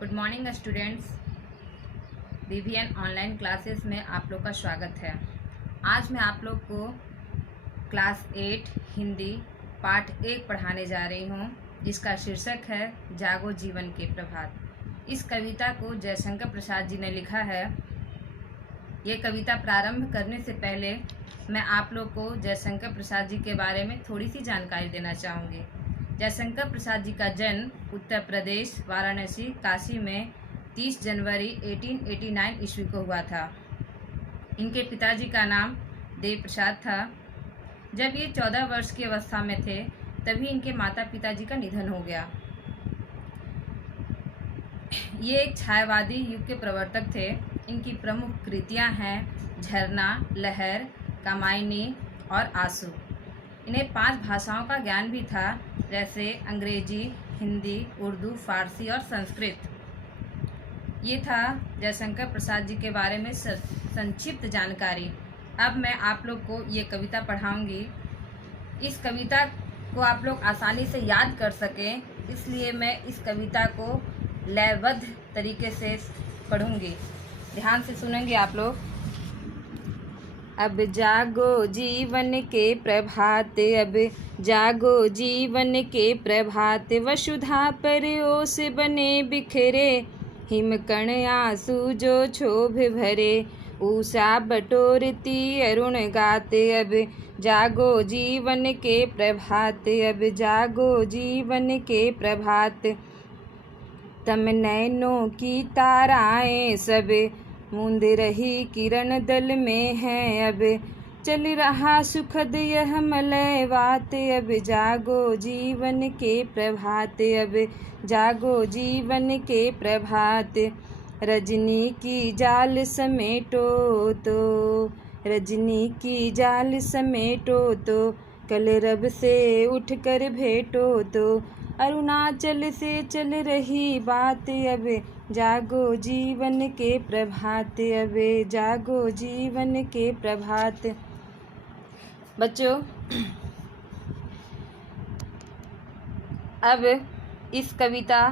Good morning students. BBN online classes में आप लोग का स्वागत है। आज मैं आप लोग को क्लास 8 हिंदी पाठ 1 पढ़ाने जा रही हूँ, जिसका शीर्षक है जागो जीवन के प्रभात। इस कविता को जयशंकर प्रसाद जी ने लिखा है। ये कविता प्रारंभ करने से पहले मैं आप लोग को जयशंकर प्रसाद जी के बारे में थोड़ी सी जानकारी देना चाहूँगी। जयशंकर प्रसाद जी का जन्म उत्तर प्रदेश वाराणसी काशी में 30 जनवरी 1889 ईस्वी को हुआ था। इनके पिताजी का नाम देव प्रसाद था। जब ये 14 वर्ष की अवस्था में थे तभी इनके माता पिताजी का निधन हो गया। ये एक छायावादी युग के प्रवर्तक थे। इनकी प्रमुख कृतियां हैं झरना, लहर, कामायनी और आंसू। इन्हें 5 भाषाओं का ज्ञान भी था, जैसे अंग्रेजी, हिंदी, उर्दू, फारसी और संस्कृत। ये था जयशंकर प्रसाद जी के बारे में संक्षिप्त जानकारी। अब मैं आप लोग को ये कविता पढ़ाऊंगी। इस कविता को आप लोग आसानी से याद कर सकें, इसलिए मैं इस कविता को लयबद्ध तरीके से पढ़ूंगी। ध्यान से सुनेंगे आप लोग। अब जागो जीवन के प्रभात, अब जागो जीवन के प्रभात, वसुधा पर ओस बने बिखरे, हिमकण आंसू जो क्षोभ भरे, उषा बटोरती अरुण गाते, अब जागो जीवन के प्रभात, अब जागो जीवन के प्रभात। तम नैनों की ताराएं सब मूंद रही किरण दल में है, अब चल रहा सुखद यह मलय बात, अब जागो जीवन के प्रभात, अब जागो जीवन के प्रभात। रजनी की जाल समेटो तो, रजनी की जाल समेटो तो, कल रब से उठकर भेटो तो, अरुणाचल से चल रही बात, अब जागो जीवन के प्रभात, अब जागो जीवन के प्रभात। बच्चों, अब इस कविता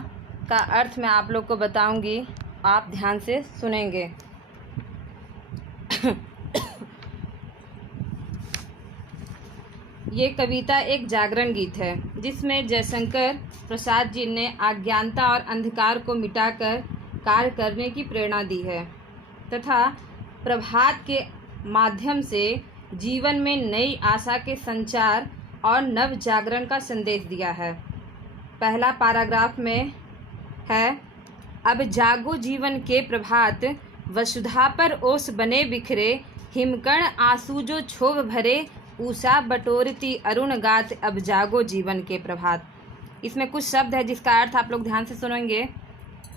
का अर्थ मैं आप लोग को बताऊंगी, आप ध्यान से सुनेंगे। ये कविता एक जागरण गीत है, जिसमें जयशंकर प्रसाद जी ने अज्ञानता और अंधकार को मिटाकर कार्य करने की प्रेरणा दी है तथा प्रभात के माध्यम से जीवन में नई आशा के संचार और नव जागरण का संदेश दिया है। पहला पैराग्राफ में है, अब जागो जीवन के प्रभात, वसुधा पर ओस बने बिखरे, हिमकण आंसू जो क्षोभ भरे, उषा बटोरती अरुण गात, अब जागो जीवन के प्रभात। इसमें कुछ शब्द है जिसका अर्थ आप लोग ध्यान से सुनेंगे।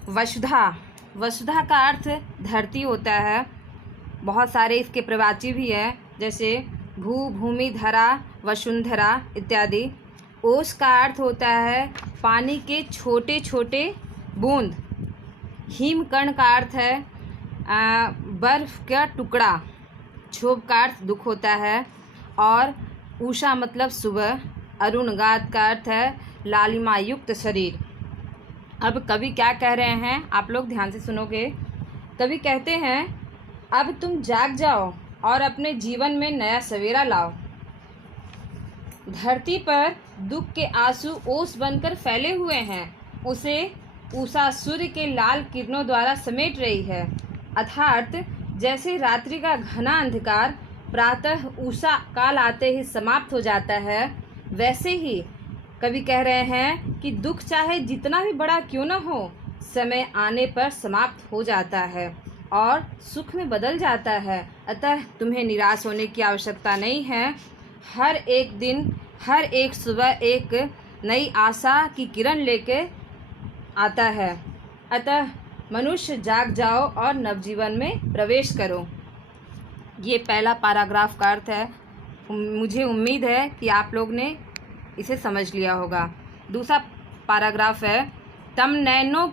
वसुधा, वसुधा का अर्थ धरती होता है। बहुत सारे इसके प्रवाची भी हैं, जैसे भू, भूमि, धरा, वसुंधरा इत्यादि। ओस का अर्थ होता है पानी के छोटे छोटे बूंद। हिमकण का अर्थ है बर्फ का टुकड़ा। क्षोभ का अर्थ दुख होता है। और उषा मतलब सुबह। अरुणगात का अर्थ है लालिमा युक्त शरीर। अब कवि क्या कह रहे हैं, आप लोग ध्यान से सुनोगे। कवि कहते हैं, अब तुम जाग जाओ और अपने जीवन में नया सवेरा लाओ। धरती पर दुख के आंसू ओस बनकर फैले हुए हैं, उसे उषा सूर्य के लाल किरणों द्वारा समेट रही है। अर्थात जैसे रात्रि का घना अंधकार प्रातः उषा काल आते ही समाप्त हो जाता है, वैसे ही कवि कह रहे हैं कि दुख चाहे जितना भी बड़ा क्यों न हो, समय आने पर समाप्त हो जाता है और सुख में बदल जाता है। अतः तुम्हें निराश होने की आवश्यकता नहीं है। हर एक दिन, हर एक सुबह एक नई आशा की किरण लेके आता है। अतः मनुष्य जाग जाओ और नवजीवन में प्रवेश करो। ये पहला पैराग्राफ का अर्थ है। मुझे उम्मीद है कि आप लोग ने इसे समझ लिया होगा। दूसरा पैराग्राफ है, तम नैनों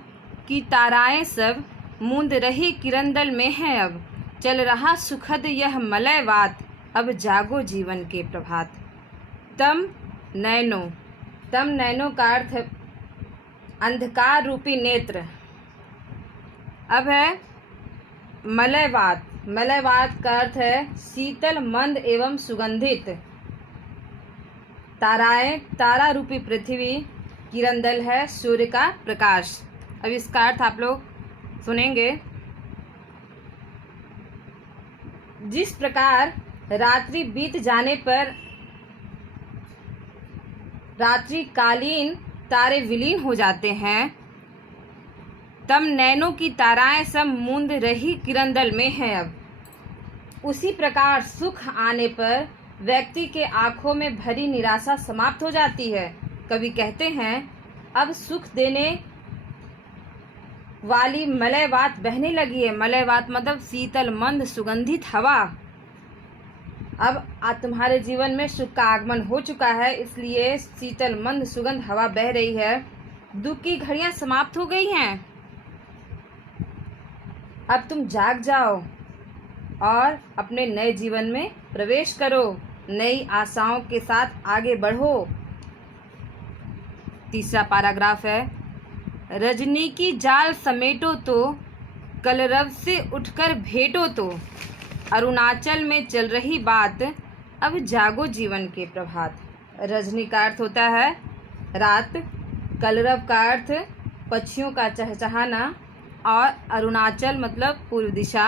की ताराएं सब मूंद रही किरण दल में है, अब चल रहा सुखद यह मलय बात, अब जागो जीवन के प्रभात। तम नैनों, तम नैनों का अर्थ अंधकार रूपी नेत्र। अब है मलयवात। मलयवात का अर्थ है शीतल, मंद एवं सुगंधित। ताराएं, तारा रूपी पृथ्वी, किरणदल है सूर्य का प्रकाश। अब इसका अर्थ आप लोग सुनेंगे। जिस प्रकार रात्रि बीत जाने पर रात्रिकालीन तारे विलीन हो जाते हैं, तब नैनों की ताराएं सब मूंद रही किरणदल में हैं। अब उसी प्रकार सुख आने पर व्यक्ति के आंखों में भरी निराशा समाप्त हो जाती है। कवि कहते हैं, अब सुख देने वाली मलयवात बहने लगी है। मलयवात मतलब शीतल, मंद, सुगंधित हवा। अब तुम्हारे जीवन में सुख का आगमन हो चुका है, इसलिए शीतल, मंद, सुगंध हवा बह रही है। दुख की घड़ियां समाप्त हो गई हैं। अब तुम जाग जाओ और अपने नए जीवन में प्रवेश करो, नई आशाओं के साथ आगे बढ़ो। तीसरा पैराग्राफ है, रजनी की जाल समेटो तो, कलरव से उठकर भेटो तो, अरुणाचल में चल रही बात, अब जागो जीवन के प्रभात। रजनी का अर्थ होता है रात, कलरव का अर्थ पक्षियों का चहचहाना, और अरुणाचल मतलब पूर्व दिशा।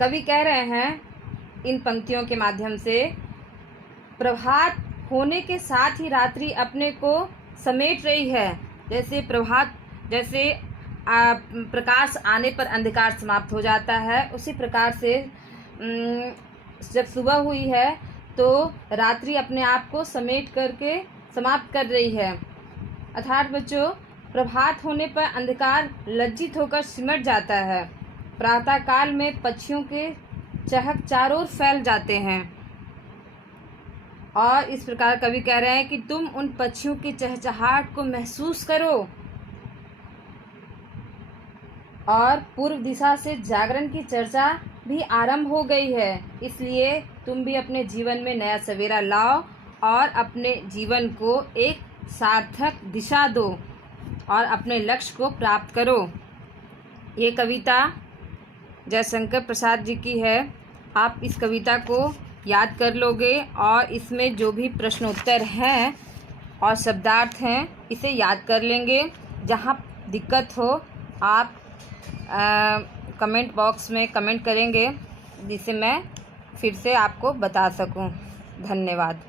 कवि कह रहे हैं इन पंक्तियों के माध्यम से, प्रभात होने के साथ ही रात्रि अपने को समेट रही है। जैसे प्रभात, जैसे प्रकाश आने पर अंधकार समाप्त हो जाता है, उसी प्रकार से जब सुबह हुई है तो रात्रि अपने आप को समेट करके समाप्त कर रही है। अर्थात बच्चों, प्रभात होने पर अंधकार लज्जित होकर सिमट जाता है। प्रातःकाल में पक्षियों के चहक चारों ओर फैल जाते हैं। और इस प्रकार कवि कह रहे हैं कि तुम उन पक्षियों की चहचहाहट को महसूस करो। और पूर्व दिशा से जागरण की चर्चा भी आरंभ हो गई है, इसलिए तुम भी अपने जीवन में नया सवेरा लाओ और अपने जीवन को एक सार्थक दिशा दो और अपने लक्ष्य को प्राप्त करो। ये कविता जयशंकर प्रसाद जी की है। आप इस कविता को याद कर लोगे और इसमें जो भी प्रश्नोत्तर हैं और शब्दार्थ हैं इसे याद कर लेंगे। जहाँ दिक्कत हो आप कमेंट बॉक्स में कमेंट करेंगे, जिसे मैं फिर से आपको बता सकूं। धन्यवाद।